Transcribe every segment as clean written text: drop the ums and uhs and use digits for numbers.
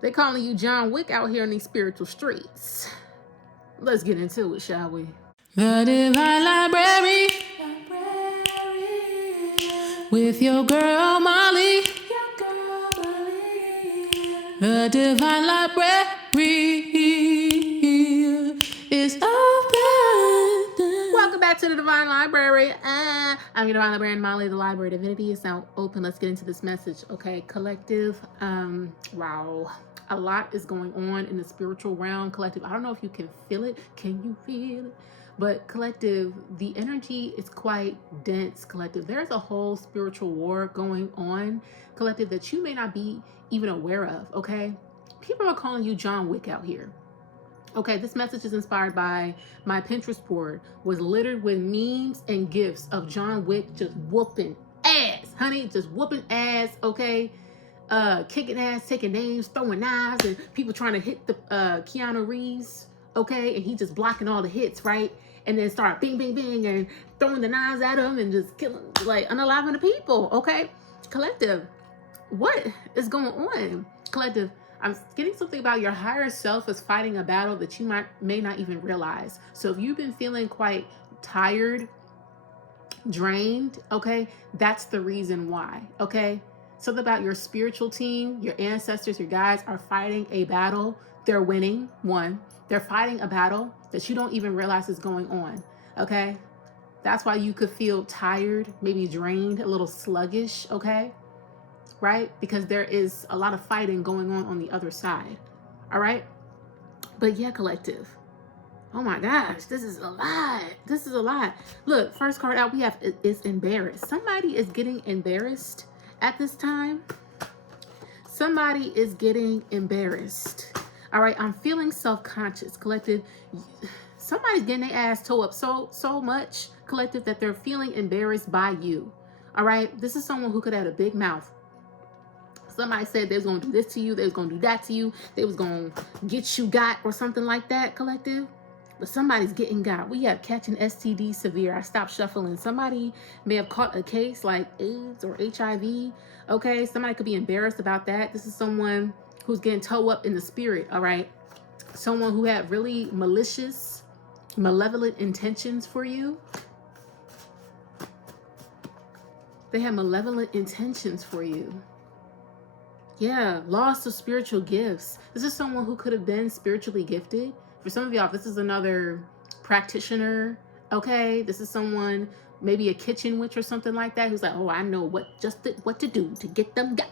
They calling you John Wick out here in these spiritual streets. Let's get into it, shall we? The Divine Library with your girl Molly. The Divine Library is open. Welcome back to the Divine Library. I'm your Divine Librarian Molly. The Library Divinity is now open. Let's get into this message. Okay, collective. Wow. A lot is going on in the spiritual realm. Collective, I don't know if you can feel it. Can you feel it? But collective, the energy is quite dense. Collective, there's a whole spiritual war going on. Collective, that you may not be even aware of. Okay, people are calling you John Wick out here. Okay, this message is inspired by my Pinterest board was littered with memes and gifs of John Wick just whooping ass, honey, just whooping ass. Okay, kicking ass, taking names, throwing knives, and people trying to hit the Keanu Reeves. Okay, and he just blocking all the hits, right? And then start bing, bing, bing, and throwing the knives at him and just killing, like unaliving the people. Okay, collective, what is going on? Collective, I'm getting something about your higher self is fighting a battle that you may not even realize. So if you've been feeling quite tired, drained, okay, that's the reason why. Okay, something about your spiritual team, your ancestors, your guides are fighting a battle. They're winning. One, they're fighting a battle that you don't even realize is going on. Okay, that's why you could feel tired, maybe drained, a little sluggish. Okay, right? Because there is a lot of fighting going on the other side. All right. But yeah, collective. Oh my gosh, this is a lot. This is a lot. Look, first card out we have is embarrassed. Somebody is getting embarrassed at this time. Somebody is getting embarrassed. All right, I'm feeling self-conscious, collective. Somebody's getting their ass towed up so much, collective, that they're feeling embarrassed by you. All right, this is someone who could have a big mouth. Somebody said they was going to do this to you, they was going to do that to you, they was going to get you got or something like that, collective. But somebody's getting got. We have catching STD severe. I stopped shuffling. Somebody may have caught a case like AIDS or HIV. Okay, somebody could be embarrassed about that. This is someone who's getting towed up in the spirit, all right? Someone who had really malicious, malevolent intentions for you. They have malevolent intentions for you. Yeah, loss of spiritual gifts. This is someone who could have been spiritually gifted. For some of y'all, this is another practitioner, okay? This is someone, maybe a kitchen witch or something like that, who's like, oh, I know what to do to get them got.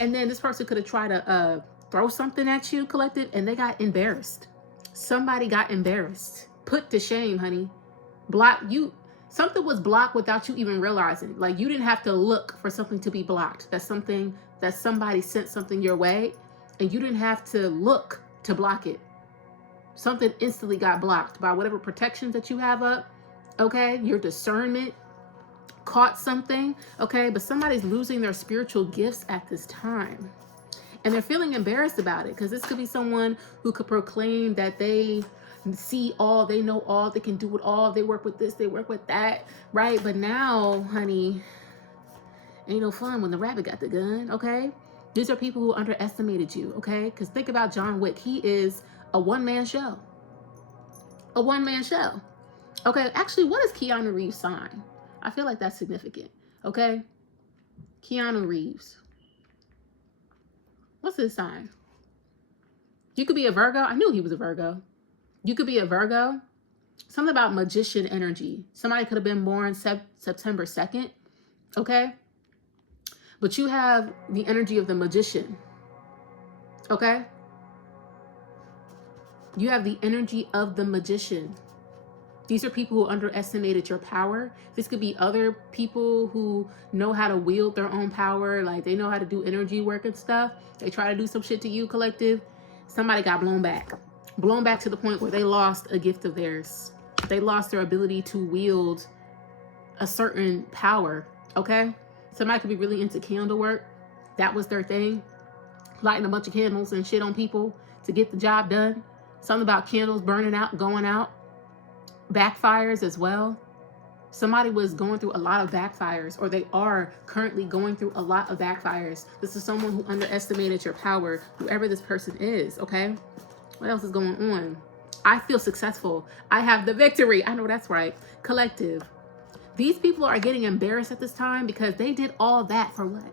And then this person could have tried to throw something at you, collective, and they got embarrassed. Somebody got embarrassed. Put to shame, honey. Block you. Something was blocked without you even realizing. Like, you didn't have to look for something to be blocked. That's something that somebody sent something your way, and you didn't have to look to block it. Something instantly got blocked by whatever protections that you have up. Okay, your discernment caught something. Okay, but somebody's losing their spiritual gifts at this time, and they're feeling embarrassed about it, because this could be someone who could proclaim that they see all, they know all, they can do it all, they work with this, they work with that, right? But now, honey, ain't no fun when the rabbit got the gun. Okay, these are people who underestimated you. Okay, because think about John Wick. He is a one-man show. A one-man show. Okay, actually, what is Keanu Reeves' sign? I feel like that's significant. Okay, Keanu Reeves, what's his sign? You could be a Virgo. I knew he was a Virgo. You could be a Virgo. Something about magician energy. Somebody could have been born September 2nd. Okay, but you have the energy of the magician. Okay, you have the energy of the magician. These are people who underestimated your power. This could be other people who know how to wield their own power. Like, they know how to do energy work and stuff. They try to do some shit to you, collective. Somebody got blown back. Blown back to the point where they lost a gift of theirs. They lost their ability to wield a certain power. Okay, somebody could be really into candle work. That was their thing. Lighting a bunch of candles and shit on people to get the job done. Something about candles burning out, going out. Backfires as well. Somebody was going through a lot of backfires, or they are currently going through a lot of backfires. This is someone who underestimated your power, whoever this person is, okay? What else is going on? I feel successful. I have the victory. I know that's right. Collective. These people are getting embarrassed at this time because they did all that for what?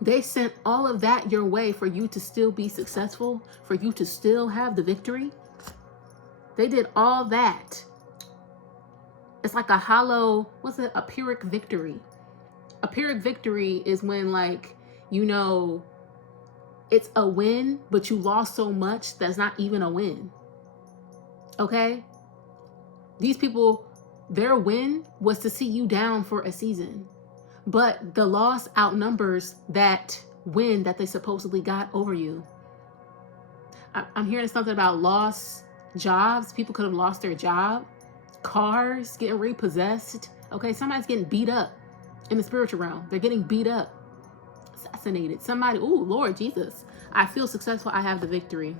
They sent all of that your way for you to still be successful, for you to still have the victory. They did all that. It's like a hollow, what's it? A Pyrrhic victory. A Pyrrhic victory is when, like, you know, it's a win, but you lost so much that's not even a win. Okay? These people, their win was to see you down for a season. But the loss outnumbers that win that they supposedly got over you. I'm hearing something about lost jobs. People could have lost their job. Cars getting repossessed. Okay, somebody's getting beat up in the spiritual realm. They're getting beat up, assassinated. Somebody, ooh, Lord Jesus, I feel successful. I have the victory.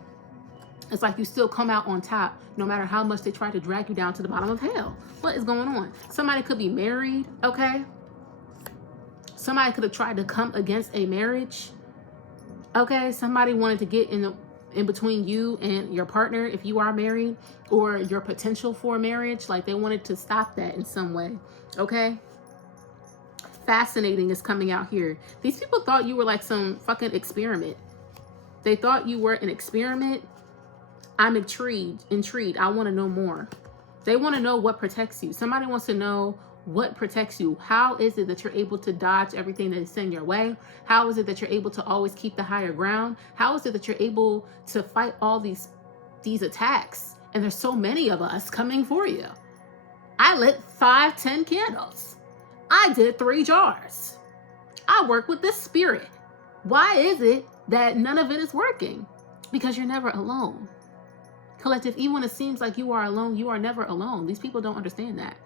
It's like you still come out on top no matter how much they try to drag you down to the bottom of hell. What is going on? Somebody could be married, okay? Somebody could have tried to come against a marriage, okay? Somebody wanted to get in between you and your partner if you are married, or your potential for marriage. Like, they wanted to stop that in some way, okay? Fascinating is coming out here. These people thought you were like some fucking experiment. They thought you were an experiment. I'm intrigued. I want to know more. They want to know what protects you. Somebody wants to know what protects you. How is it that you're able to dodge everything that is sent your way? How is it that you're able to always keep the higher ground? How is it that you're able to fight all these attacks? And there's so many of us coming for you. I lit 10 candles. I did 3 jars. I work with this spirit. Why is it that none of it is working? Because you're never alone. Collective, even when it seems like you are alone, you are never alone. These people don't understand that.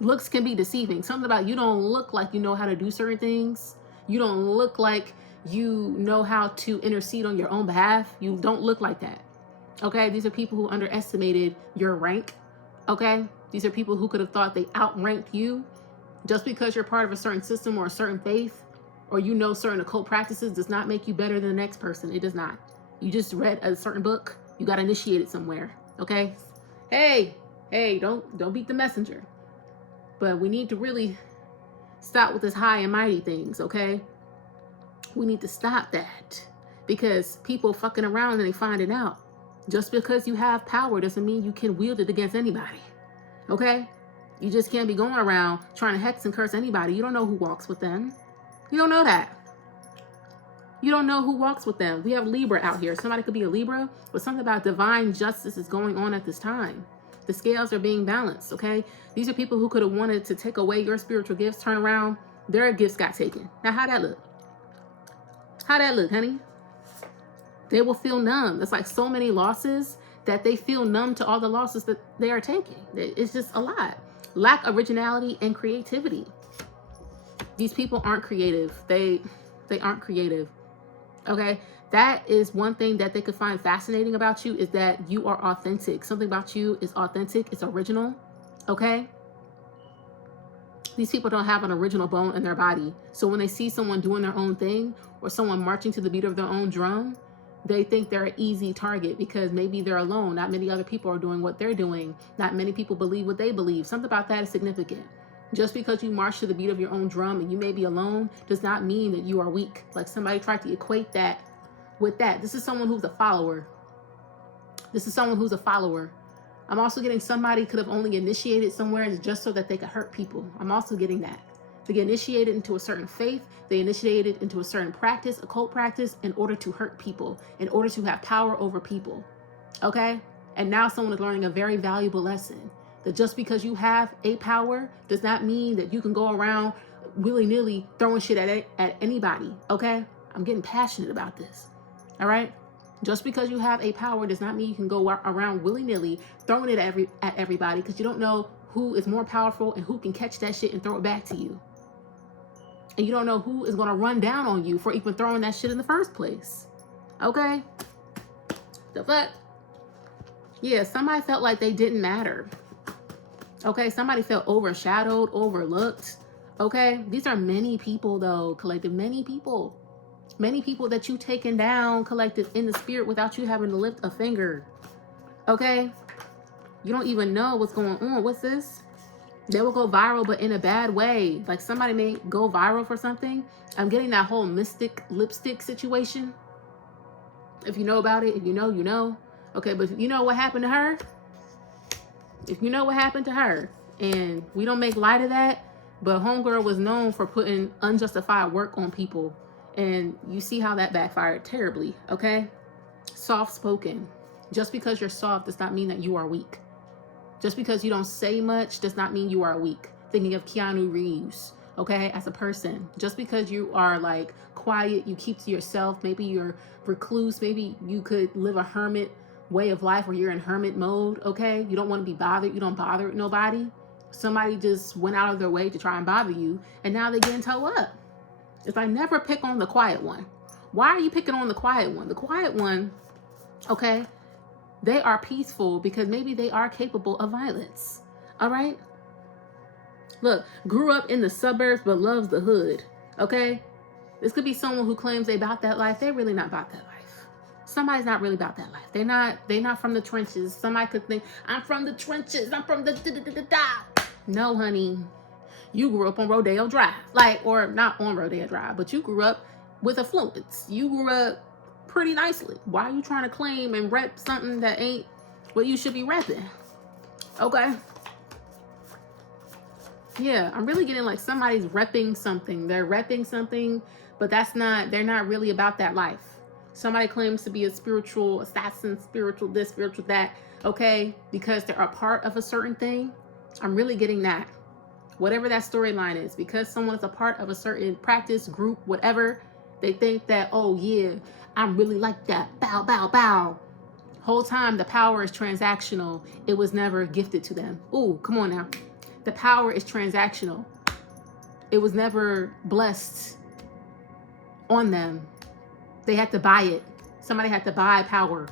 Looks can be deceiving. Something about you don't look like you know how to do certain things. You don't look like you know how to intercede on your own behalf. You don't look like that. Okay? These are people who underestimated your rank. Okay? These are people who could have thought they outranked you. Just because you're part of a certain system or a certain faith, or you know certain occult practices, does not make you better than the next person. It does not. You just read a certain book. You got initiated somewhere. Okay? Hey, don't beat the messenger. But we need to really stop with this high and mighty things, okay? We need to stop that, because people fucking around and they find it out. Just because you have power doesn't mean you can wield it against anybody, okay? You just can't be going around trying to hex and curse anybody. You don't know who walks with them. You don't know that. You don't know who walks with them. We have Libra out here. Somebody could be a Libra, but something about divine justice is going on at this time. The scales are being balanced, okay? These are people who could have wanted to take away your spiritual gifts, turn around, their gifts got taken. Now, how'd that look? How'd that look, honey? They will feel numb. It's like so many losses that they feel numb to all the losses that they are taking. It's just a lot. Lack originality and creativity. These people aren't creative. They aren't creative, okay? That is one thing that they could find fascinating about you, is that you are authentic. Something about you is authentic. It's original. Okay? These people don't have an original bone in their body. So when they see someone doing their own thing, or someone marching to the beat of their own drum, they think they're an easy target because maybe they're alone. Not many other people are doing what they're doing. Not many people believe what they believe. Something about that is significant. Just because you march to the beat of your own drum and you may be alone does not mean that you are weak. Like, somebody tried to equate that with that. This is someone who's a follower. This is someone who's a follower. I'm also getting somebody could have only initiated somewhere just so that they could hurt people. I'm also getting that. They get initiated into a certain faith. They initiated into a certain practice, occult practice, in order to hurt people, in order to have power over people. Okay? And now someone is learning a very valuable lesson. That just because you have a power does not mean that you can go around willy-nilly throwing shit at anybody. Okay? I'm getting passionate about this. All right? Just because you have a power does not mean you can go around willy-nilly throwing it at everybody, because you don't know who is more powerful and who can catch that shit and throw it back to you. And you don't know who is going to run down on you for even throwing that shit in the first place. Okay? The fuck? Yeah, somebody felt like they didn't matter. Okay, somebody felt overshadowed, overlooked. Okay, these are many people though, collective, many people. Many people that you taken down, collective, in the spirit without you having to lift a finger. Okay, you don't even know what's going on. What's this? They will go viral, but in a bad way. Like somebody may go viral for something. I'm getting that whole mystic lipstick situation. If you know about it, if you know, you know. Okay, but you know what happened to her? If you know what happened to her, and we don't make light of that, but homegirl was known for putting unjustified work on people. And you see how that backfired terribly, okay? Soft spoken. Just because you're soft does not mean that you are weak. Just because you don't say much does not mean you are weak. Thinking of Keanu Reeves, okay, as a person. Just because you are like quiet, you keep to yourself, maybe you're recluse, maybe you could live a hermit way of life where you're in hermit mode, okay? You don't want to be bothered, you don't bother nobody. Somebody just went out of their way to try and bother you, and now they're getting toe up. It's like, never pick on the quiet one. Why are you picking on the quiet one? The quiet one, okay, they are peaceful because maybe they are capable of violence. All right? Look, grew up in the suburbs but loves the hood. Okay? This could be someone who claims they about that life. They're really not about that life. Somebody's not really about that life. They're not from the trenches. Somebody could think, I'm from the trenches. I'm from the da-da-da-da-da. No, honey. You grew up on Rodeo Drive. Like, or not on Rodeo Drive, but you grew up with affluence. You grew up pretty nicely. Why are you trying to claim and rep something that ain't what you should be repping? Okay. Yeah, I'm really getting like somebody's repping something. They're repping something, but they're not really about that life. Somebody claims to be a spiritual assassin, spiritual this, spiritual that, okay, because they're a part of a certain thing. I'm really getting that. Whatever that storyline is, because someone's a part of a certain practice, group, whatever, they think that, oh yeah, I'm really like that. Bow, bow, bow. Whole time the power is transactional. It was never gifted to them. Ooh, come on now. The power is transactional. It was never blessed on them. They had to buy it. Somebody had to buy power.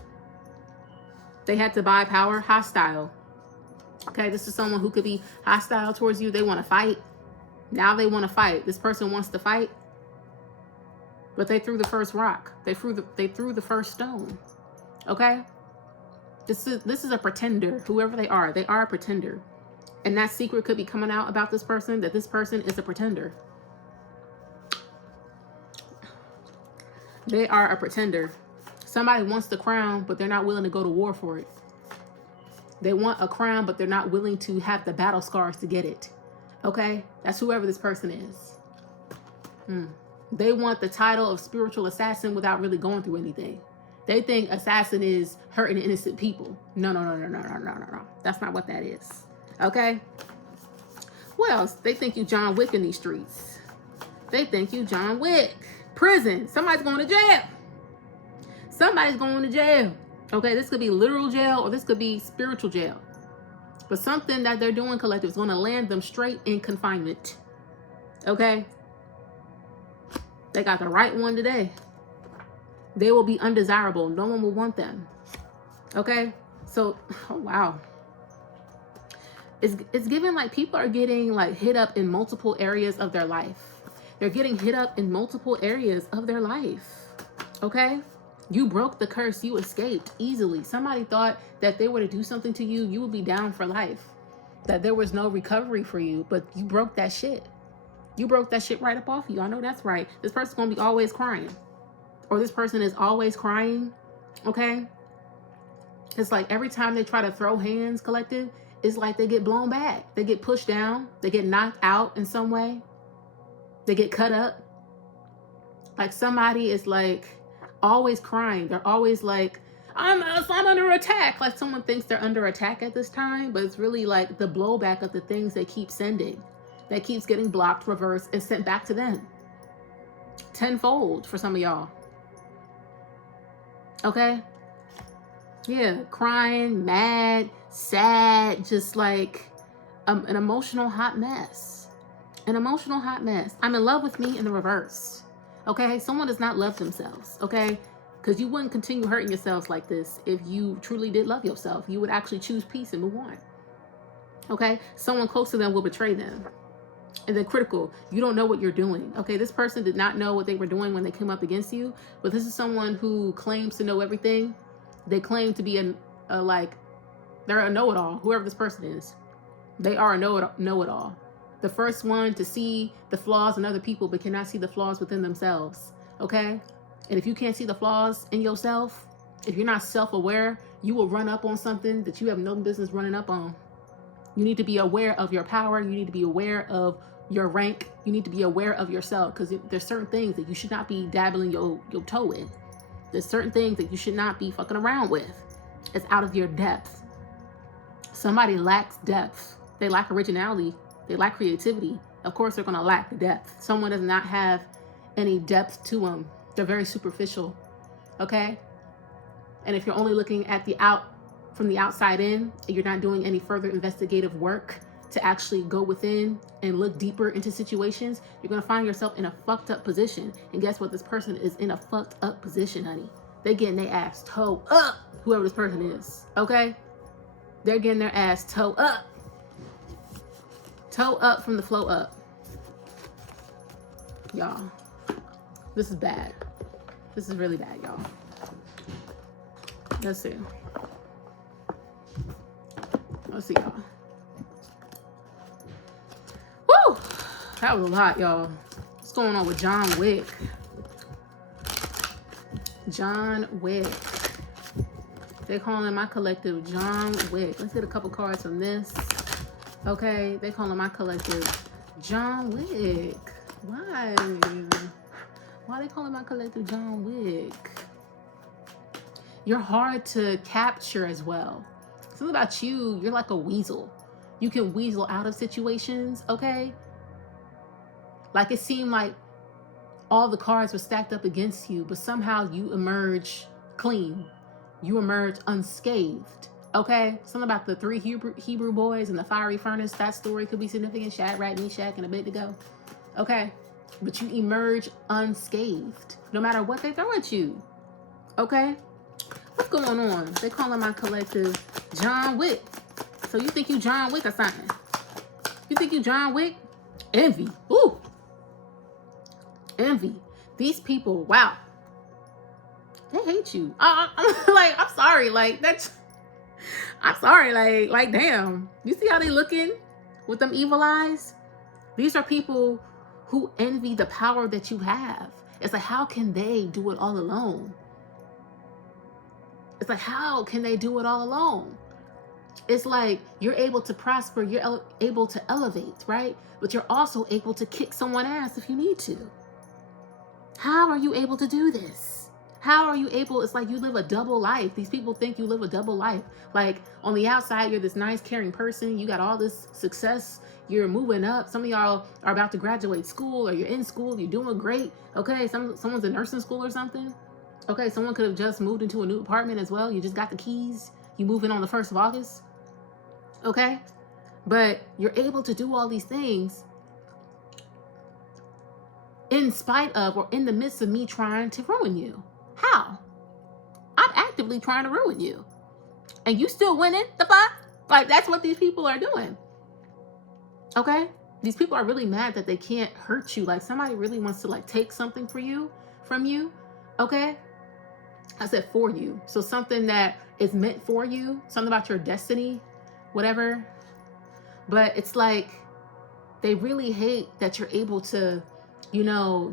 They had to buy power. Hostile. Okay, this is someone who could be hostile towards you. They want to fight. Now they want to fight. This person wants to fight, but they threw the first rock. They threw the first stone. Okay? This is a pretender. Whoever they are a pretender. And that secret could be coming out about this person, that this person is a pretender. They are a pretender. Somebody wants the crown, but they're not willing to go to war for it. They want a crown, but they're not willing to have the battle scars to get it. Okay? That's whoever this person is. They want the title of spiritual assassin without really going through anything. They think assassin is hurting innocent people. No. That's not what that is. Okay? What else? They think you John Wick in these streets. They think you John Wick. Prison. Somebody's going to jail. Somebody's going to jail. Okay, this could be literal jail or this could be spiritual jail. But something that they're doing collective is going to land them straight in confinement. Okay? They got the right one today. They will be undesirable. No one will want them. Okay? So, oh, wow. It's given like people are getting like hit up in multiple areas of their life. They're getting hit up in multiple areas of their life. Okay? You broke the curse. You escaped easily. Somebody thought that they were to do something to you, you would be down for life. That there was no recovery for you, but you broke that shit. You broke that shit right up off you. I know that's right. This person's going to be always crying. Or this person is always crying. Okay? It's like every time they try to throw hands, collective, it's like they get blown back. They get pushed down. They get knocked out in some way. They get cut up. Like somebody is like always crying. They're always like, I'm under attack. Like someone thinks they're under attack at this time, but it's really like the blowback of the things they keep sending. That keeps getting blocked, reversed, and sent back to them. Tenfold for some of y'all. Okay? Yeah, crying, mad, sad, just like an emotional hot mess. An emotional hot mess. I'm in love with me in the reverse. Okay? Someone does not love themselves. Okay? Because you wouldn't continue hurting yourselves like this if you truly did love yourself. You would actually choose peace and move on. Okay? Someone close to them will betray them. And then critical, you don't know what you're doing. Okay, this person did not know what they were doing when they came up against you, but this is someone who claims to know everything. They claim to be they're a know-it-all, whoever this person is. They are a know-it-all. The first one to see the flaws in other people, but cannot see the flaws within themselves. Okay? And if you can't see the flaws in yourself, if you're not self-aware, you will run up on something that you have no business running up on. You need to be aware of your power. You need to be aware of your rank. You need to be aware of yourself, because there's certain things that you should not be dabbling your toe in. There's certain things that you should not be fucking around with. It's out of your depth. Somebody lacks depth. They lack originality. They lack creativity. Of course, they're going to lack the depth. Someone does not have any depth to them. They're very superficial. Okay? And if you're only looking at from the outside in, and you're not doing any further investigative work to actually go within and look deeper into situations, you're going to find yourself in a fucked up position. And guess what? This person is in a fucked up position, honey. They're getting their ass toe up, whoever this person is. Okay? They're getting their ass toe up. Toe up from the flow up. Y'all, this is bad. This is really bad, y'all. Let's see. Let's see, y'all. Woo! That was a lot, y'all. What's going on with John Wick? John Wick. They're calling my collective John Wick. Let's get a couple cards from this. Okay, they're calling my collective John Wick. Why? Why are they calling my collective John Wick? You're hard to capture as well. Something about you, you're like a weasel. You can weasel out of situations, okay? Like it seemed like all the cards were stacked up against you, but somehow you emerge clean. You emerge unscathed, okay? Something about the 3 Hebrew boys and the fiery furnace, that story could be significant. Shadrach, Meshach, and Abednego, okay? But you emerge unscathed, no matter what they throw at you, okay? What's going on? They calling my collective John Wick. So you think you John Wick or something? You think you John Wick? Envy. Ooh. Envy. These people, wow. They hate you. I'm sorry. Like, that's... I'm sorry. Like, damn. You see how they looking with them evil eyes? These are people who envy the power that you have. It's like, how can they do it all alone? It's like, how can they do it all alone? It's like you're able to prosper, you're able to elevate, right? But you're also able to kick someone ass if you need to. How are you able to do this? How are you able? It's like you live a double life. These people think you live a double life. Like on the outside, you're this nice, caring person. You got all this success. You're moving up. Some of y'all are about to graduate school, or you're in school. You're doing great. Okay, someone's in nursing school or something. Okay, someone could have just moved into a new apartment as well. You just got the keys. You move in on the 1st of August. Okay? But you're able to do all these things in spite of or in the midst of me trying to ruin you. How? I'm actively trying to ruin you. And you still winning? The fuck? Like, that's what these people are doing. Okay? These people are really mad that they can't hurt you. Like, somebody really wants to, like, take something from you. Okay? I said for you. So something that is meant for you, something about your destiny, whatever. But it's like they really hate that you're able to,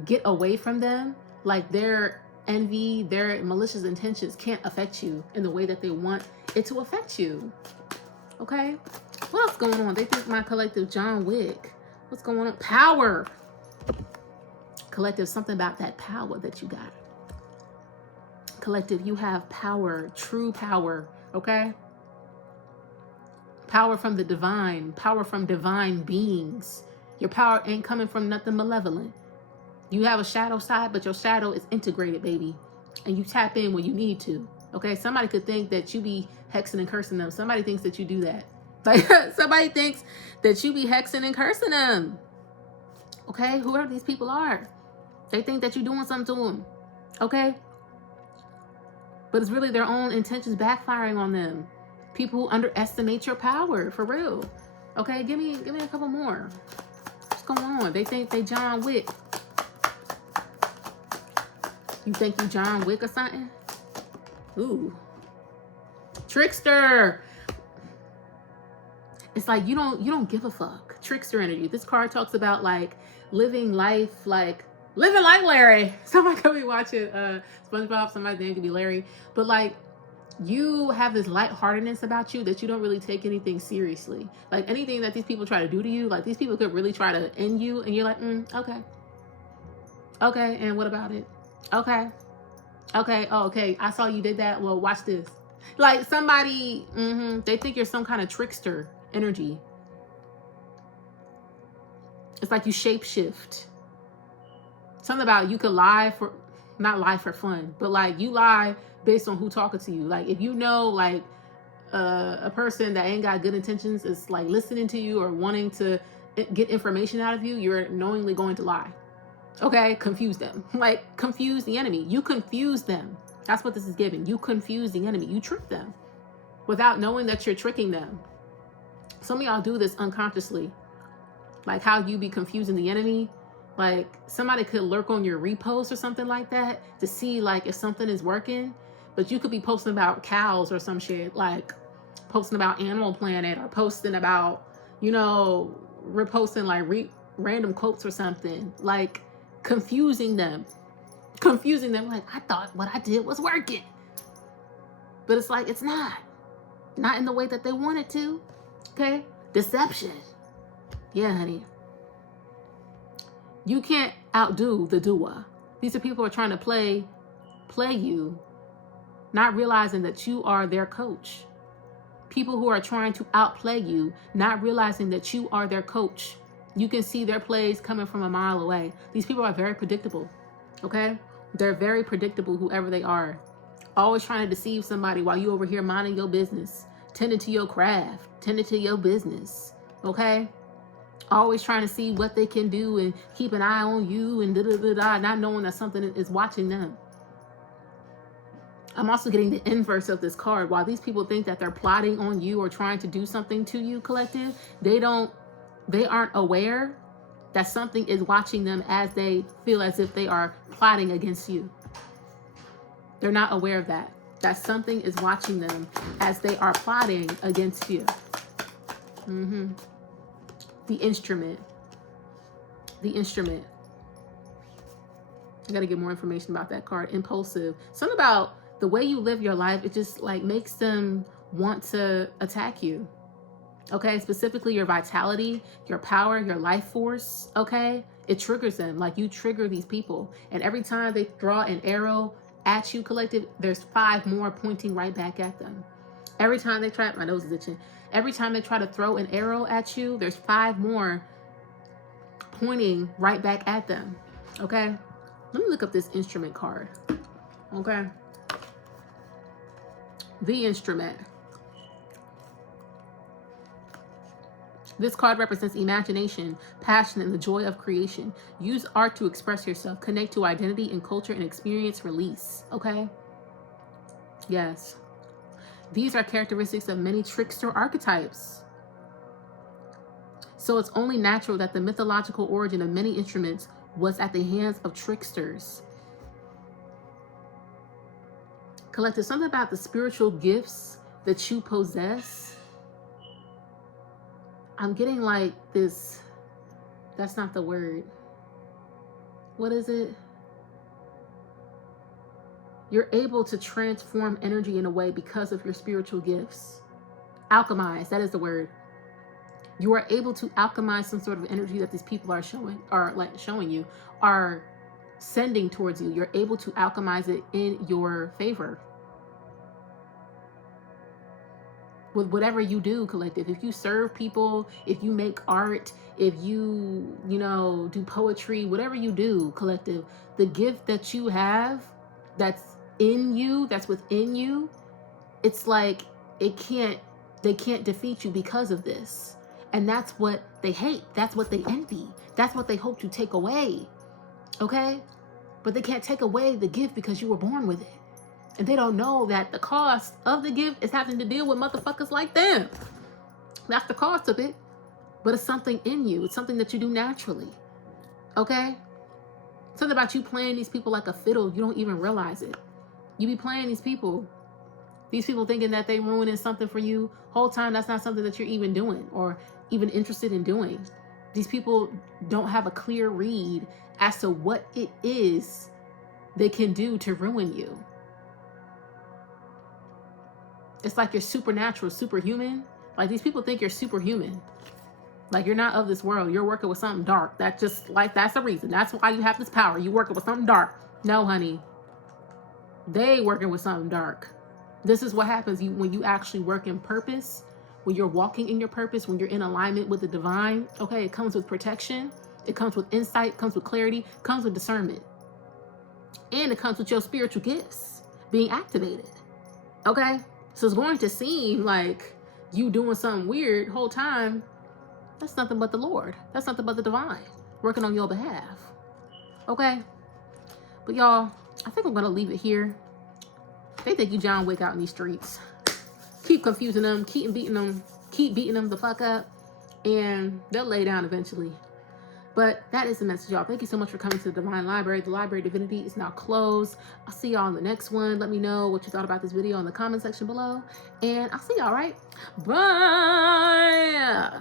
get away from them. Like their envy, their malicious intentions can't affect you in the way that they want it to affect you. Okay? What else going on? They think my collective John Wick. What's going on? Power. Collective, something about that power that you got. Collective, you have power, true power, okay? Power from the divine, power from divine beings. Your power ain't coming from nothing malevolent. You have a shadow side, but your shadow is integrated, baby. And you tap in when you need to, okay? Somebody could think that you be hexing and cursing them. Somebody thinks that you do that. Like, somebody thinks that you be hexing and cursing them, okay? Whoever these people are, they think that you're doing something to them, okay? but it's really their own intentions backfiring on them. People who underestimate your power, for real. Okay, give me a couple more. What's going on? They think they John Wick. You think you John Wick or something? Ooh. Trickster. It's like you don't give a fuck. Trickster energy. This card talks about like living life like Larry. Somebody could be watching SpongeBob, somebody's name could be Larry. But like you have this lightheartedness about you that you don't really take anything seriously. Like anything that these people try to do to you, like these people could really try to end you, and you're like, okay. Okay, and what about it? Okay. Okay, oh, okay, I saw you did that. Well, watch this. Like somebody, they think you're some kind of trickster energy. It's like you shapeshift. Something about you could lie for, not lie for fun, but like you lie based on who talking to you. Like if you know like a person that ain't got good intentions is like listening to you or wanting to get information out of you, you're knowingly going to lie. Okay, confuse them. Like confuse the enemy. You confuse them. That's what this is giving. You confuse the enemy. You trick them without knowing that you're tricking them. Some of y'all do this unconsciously. Like how you be confusing the enemy. Like somebody could lurk on your repost or something like that to see like if something is working. But you could be posting about cows or some shit. Like posting about Animal Planet or posting about, you know, reposting like random quotes or something. Like confusing them. Confusing them like, I thought what I did was working. But it's like, it's not. Not in the way that they want it to. Okay? Deception. Yeah, honey. You can't outdo the doer. These are people who are trying to play you, not realizing that you are their coach. People who are trying to outplay you, not realizing that you are their coach. You can see their plays coming from a mile away. These people are very predictable. Okay? They're very predictable, whoever they are. Always trying to deceive somebody while you over here minding your business, tending to your craft, tending to your business. Okay? Always trying to see what they can do and keep an eye on you and da-da-da-da, not knowing that something is watching them. I'm also getting the inverse of this card. While these people think that they're plotting on you or trying to do something to you, collective, they aren't aware that something is watching them as they feel as if they are plotting against you. They're not aware of that something is watching them as they are plotting against you. The instrument. I gotta get more information about that card. Impulsive. Something about the way you live your life, it just like makes them want to attack you. Okay, specifically your vitality, your power, your life force. Okay, it triggers them. Like you trigger these people, and every time they draw an arrow at you, collective, there's 5 more pointing right back at them. Every time they try, my nose is itching. Every time they try to throw an arrow at you, there's 5 more pointing right back at them. Okay, let me look up this instrument card. Okay, the instrument. This card represents imagination, passion, and the joy of creation. Use art to express yourself. Connect to identity and culture and experience release. Okay? Yes. These are characteristics of many trickster archetypes. So it's only natural that the mythological origin of many instruments was at the hands of tricksters. Collective, something about the spiritual gifts that you possess. I'm getting like this, that's not the word. What is it? You're able to transform energy in a way because of your spiritual gifts. Alchemize, that is the word. You are able to alchemize some sort of energy that these people are showing you, are sending towards you. You're able to alchemize it in your favor. With whatever you do, collective. If you serve people, if you make art, if you do poetry, whatever you do, collective, the gift that you have that's in you, that's within you, it's like they can't defeat you because of this. And that's what they hate. That's what they envy. That's what they hope to take away. Okay? But they can't take away the gift because you were born with it. And they don't know that the cost of the gift is having to deal with motherfuckers like them. That's the cost of it. But it's something in you. It's something that you do naturally. Okay? Something about you playing these people like a fiddle. You don't even realize it. You be playing these people. These people thinking that they ruining something for you. Whole time that's not something that you're even doing or even interested in doing. These people don't have a clear read as to what it is they can do to ruin you. It's like you're supernatural, superhuman. Like these people think you're superhuman. Like you're not of this world. You're working with something dark. That's just like, that's the reason. That's why you have this power. You working with something dark. No, honey. They working with something dark. This is what happens when you actually work in purpose, when you're walking in your purpose, when you're in alignment with the divine. Okay, it comes with protection. It comes with insight. It comes with clarity. It comes with discernment. And it comes with your spiritual gifts being activated. Okay? So it's going to seem like you doing something weird the whole time. That's nothing but the Lord. That's nothing but the divine working on your behalf. Okay? But y'all, I think I'm going to leave it here. They think you John Wick out in these streets. Keep confusing them. Keep beating them. Keep beating them the fuck up. And they'll lay down eventually. But that is the message, y'all. Thank you so much for coming to the Divine Library. The Library of Divinity is now closed. I'll see y'all in the next one. Let me know what you thought about this video in the comment section below. And I'll see y'all, right? Bye!